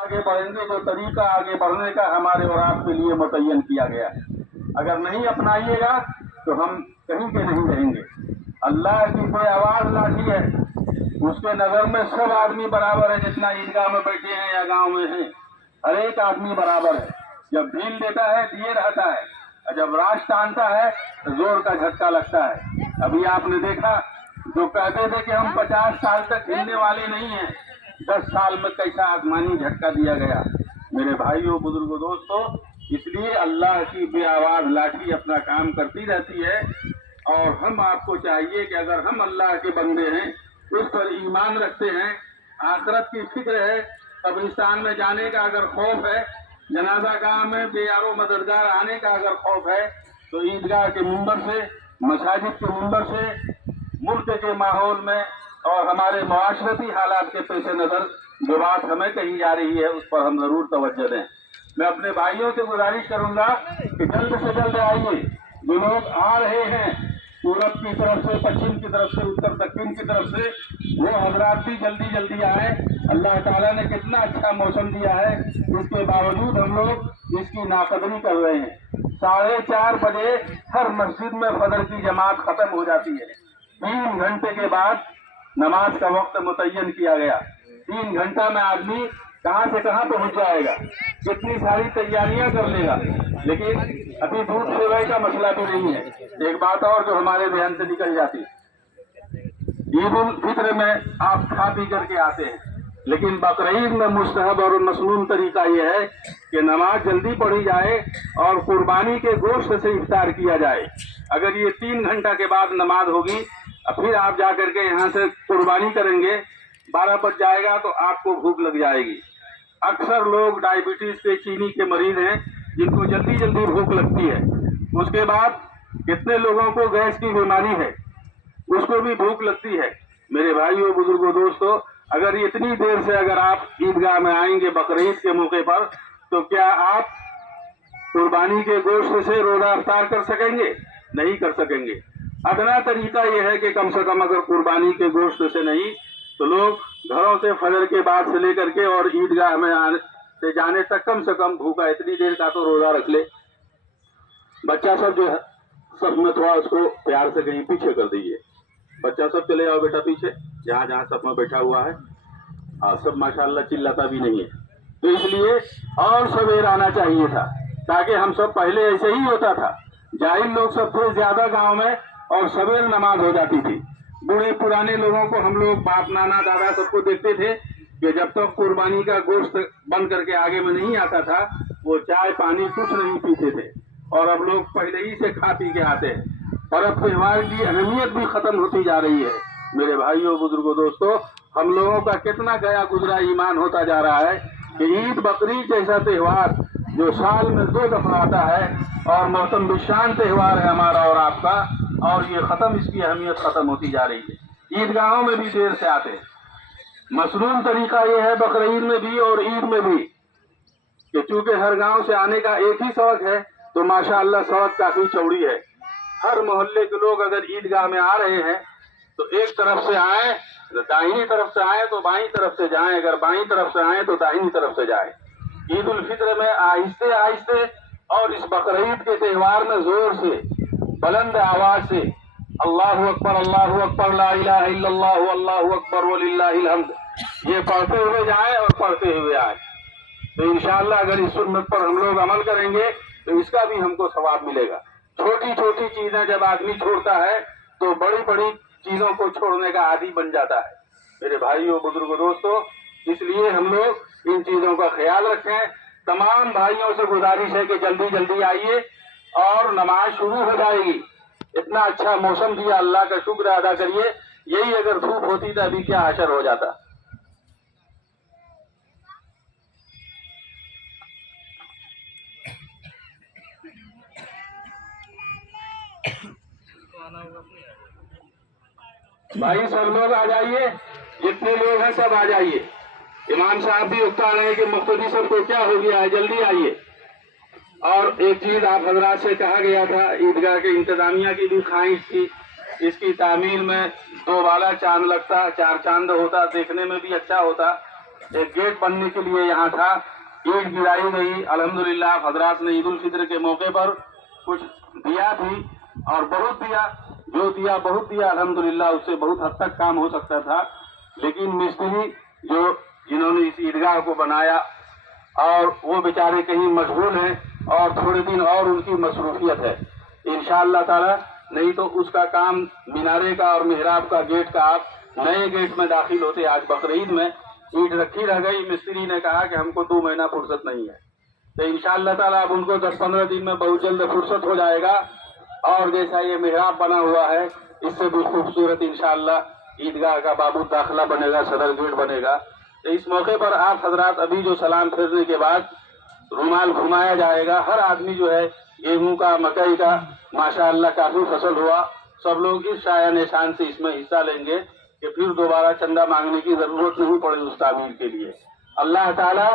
आगे बढ़ेंगे जो तरीका आगे बढ़ने का हमारे और आपके लिए मुतय्यन किया गया है। अगर नहीं अपनाइएगा तो हम कहीं के नहीं रहेंगे। अल्लाह की कोई आवाज लाठी है, उसके नजर में सब आदमी बराबर है। जितना ईदगाह में बैठे हैं या गांव में हैं, हर एक आदमी बराबर है। जब भील लेता है दिए रहता है, और जब राश टानता है तो जोर का झटका लगता है। अभी आपने देखा जो कहते थे कि हम 50 साल तक हिलने वाले नहीं हैं, 10 साल में कैसा आसमानी झटका दिया गया। मेरे भाइयों बुजुर्गों दोस्तों, इसलिए अल्लाह की बेआवाज लाठी अपना काम करती रहती है। और हम आपको चाहिए कि अगर हम अल्लाह के बंदे हैं, उस पर ईमान रखते हैं, आखिरत की फिक्र है, कब्रिस्तान में जाने का अगर खौफ है, जनाजा गाह में बेयारो मददगार आने का अगर खौफ है, तो ईदगाह के मिंबर से, मसाजिद के मिंबर से, मुल्क के माहौल में और हमारे मुआशरती हालात के पेश नज़र जो बात हमें कही जा रही है उस पर हम जरूर तवज्जो दें। मैं अपने भाइयों से गुजारिश करूंगा कि जल्द से जल्द आइए। जो लोग आ रहे हैं पूरब की तरफ से, पश्चिम की तरफ से, उत्तर दक्षिण की तरफ से, वो हजरात भी जल्दी जल्दी आए। अल्लाह ताला ने कितना अच्छा मौसम दिया है, इसके बावजूद हम लोग इसकी नाकदरी कर रहे हैं। 4:30 बजे हर मस्जिद में फजर की जमात खत्म हो जाती है। 3 घंटे के बाद नमाज का वक्त मुतय्यन किया गया। 3 घंटा में आदमी कहाँ से कहाँ पहुँच जाएगा, कितनी सारी तैयारियां कर लेगा। लेकिन अभी दूध सेवाई का मसला भी नहीं है। एक बात और जो हमारे ध्यान से निकल जाती, ईद उल फित्र में आप खा पी करके आते हैं, लेकिन बकरीद में मुस्तहब और मसनून तरीका यह है कि नमाज जल्दी पढ़ी जाए और कुर्बानी के गोश्त से इफ्तार किया जाए। अगर ये 3 घंटा के बाद नमाज होगी, फिर आप जा करके यहाँ से कुर्बानी करेंगे, 12 बज जाएगा तो आपको भूख लग जाएगी। अक्सर लोग डायबिटीज के, चीनी के मरीज हैं जिनको जल्दी जल्दी भूख लगती है। उसके बाद कितने लोगों को गैस की बीमारी है, उसको भी भूख लगती है। मेरे भाइयों बुजुर्गों दोस्तों, अगर इतनी देर से अगर आप ईदगाह में आएंगे बकरीद के मौके पर, तो क्या आप कुर्बानी के गोश्त से रोजा अफ्तार कर सकेंगे? नहीं कर सकेंगे। अदना तरीका यह है कि कम से कम अगर कुर्बानी के गोश्त से नहीं तो लोग घरों से फजर के बाद से लेकर के और ईदगाह में आने से जाने तक कम से कम भूखा इतनी देर का तो रोजा रख ले। बच्चा सब जो है सब में थोड़ा उसको प्यार से कहीं पीछे कर दीजिए। बच्चा सब चले जाओ बेटा पीछे, जहाँ जहाँ सब में बैठा हुआ है। सब माशाल्लाह चिल्लाता भी नहीं है। तो इसलिए और सवेर आना चाहिए था, ताकि हम सब पहले ऐसे ही होता था। जाहिल लोग सब थे ज्यादा गांव में और सवेर नमाज हो जाती थी। बूढ़े पुराने लोगों को हम लोग बाप नाना दादा सबको देखते थे कि जब तक कुर्बानी का गोश्त बन करके आगे में नहीं आता था, वो चाय पानी कुछ नहीं पीते थे। और अब लोग पहले ही से खा पी के आते हैं। पर्व त्योहार की अहमियत भी खत्म होती जा रही है। मेरे भाइयों बुजुर्गों दोस्तों, हम लोगों का कितना गया गुजरा ईमान होता जा रहा है कि ईद बकरीद जैसा त्योहार जो साल में 2 दफा आता है और मौसम बिशान त्योहार है हमारा और आपका, और ये खत्म, इसकी अहमियत खत्म होती जा रही है। ईदगाहों में भी देर से आते हैं। मसनून तरीका ये है बकरीद में भी और ईद में भी कि चूंकि हर गांव से आने का एक ही सड़क है, तो माशाअल्लाह सड़क काफी चौड़ी है। हर मोहल्ले के लोग अगर ईदगाह में आ रहे हैं तो एक तरफ से आए, दाहिनी तरफ से आए तो बाईं तरफ से जाएं, अगर बाईं तरफ से आए तो दाहिनी तरफ से जाएं। ईद उल फित्र में आहिस्ते आहिस्ते और इस बकरीद के त्योहार में जोर से बुलंद आवाज से अल्लाहु अकबर, ला इलाहा इल्लल्लाह, अल्लाहु अकबर वलिल्लाहिल हम्द, ये पढ़ते हुए जाएं और पढ़ते हुए आए। तो इंशाअल्लाह अगर इस सुन्नत पर हम लोग अमल करेंगे तो इसका भी हमको सवाब मिलेगा। छोटी छोटी चीजें जब आदमी छोड़ता है तो बड़ी बड़ी चीजों को छोड़ने का आदी बन जाता है। मेरे भाइयों बुजुर्गों दोस्तों, इसलिए हम लोग इन चीजों का ख्याल रखें। तमाम भाइयों से गुजारिश है कि जल्दी जल्दी आइए और नमाज शुरू हो जाएगी। इतना अच्छा मौसम दिया, अल्लाह का शुक्र अदा करिए। यही अगर धूप होती तो अभी क्या असर हो जाता। भाई सब लोग आ जाइए, जितने लोग हैं सब आ जाइए। इमाम साहब भी उकता रहे कि मुख्तदी सबको क्या हो गया है, जल्दी आइए। और एक चीज आप हजरात से कहा गया था, ईदगाह के इंतजामिया की भी ख्वाहिश थी, इसकी तामीर में 2 वाला चांद लगता, 4 चांद होता, देखने में भी अच्छा होता। एक गेट बनने के लिए यहाँ था, ईंट गिराई गई। अल्हम्दुलिल्लाह हजरात ने ईद उल फित्र के मौके पर कुछ दिया भी, और बहुत दिया, जो दिया बहुत दिया अल्हम्दुलिल्लाह, उससे बहुत हद तक काम हो सकता था। लेकिन मिस्त्री जिन्होंने इस ईदगाह को बनाया, और वो बेचारे कहीं मशगूल हैं और थोड़े दिन और उनकी मसरूफियत है। इंशाअल्लाह ताला नहीं तो उसका काम मीनारे का और मिहराब का गेट का, आप नए गेट में दाखिल होते। आज बकरीद में ईंट रखी रह गई, मिस्त्री ने कहा कि हमको 2 महीना फुर्सत नहीं है, तो इंशाअल्लाह ताला अब उनको 10-15 दिन में बहुत जल्द फुर्सत हो जाएगा। और जैसा ये मिहराब बना हुआ है, इससे भी खूबसूरत इंशाअल्लाह ईदगाह का बाबू दाखिला बनेगा, सदर गेट बनेगा। तो इस मौके पर आप हजरात अभी जो सलाम फेरने के बाद रुमाल घुमाया जाएगा, हर आदमी जो है गेहूं का, मकई का माशाअल्लाह काफी फसल हुआ, सब लोग इस शाया निशान से इसमें हिस्सा लेंगे कि फिर दोबारा चंदा मांगने की जरूरत नहीं पड़े उस तामीर के लिए। अल्लाह ताला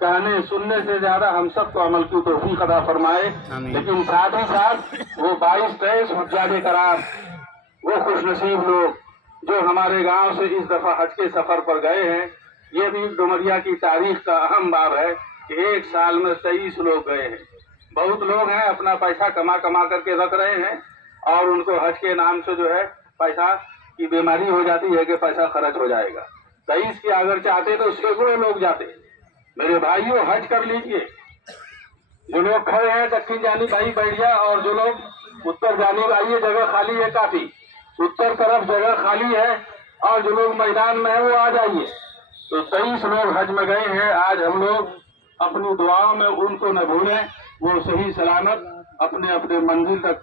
कहने सुनने से ज्यादा हम सबको अमल की तौफीक अता फरमाए। लेकिन साथ ही साथ वो 22-23 हुज्जाज कराम, वो खुशनसीब लोग जो हमारे गांव से इस दफा हज के सफर पर गए हैं, ये भी डुमरिया की तारीख का अहम बाब है कि एक साल में 23 लोग गए हैं। बहुत लोग हैं अपना पैसा कमा करके रख रहे हैं, और उनको हज के नाम से जो है पैसा की बीमारी हो जाती है कि पैसा खर्च हो जाएगा। 23 की अगर चाहते तो सैकड़ों लोग जाते। मेरे भाइयों, हज कर लीजिए। जो लोग खड़े हैं दक्षिण जानी भाई बैठ जाए, और जो लोग उत्तर जानी आइए, जगह खाली है काफी, उत्तर तरफ जगह खाली है, और जो लोग मैदान में है वो आ जाइए। तो 23 लोग हज में गए हैं। आज हम लोग अपनी दुआओं में उनको न भूलें, वो सही सलामत अपने अपने मंजिल तक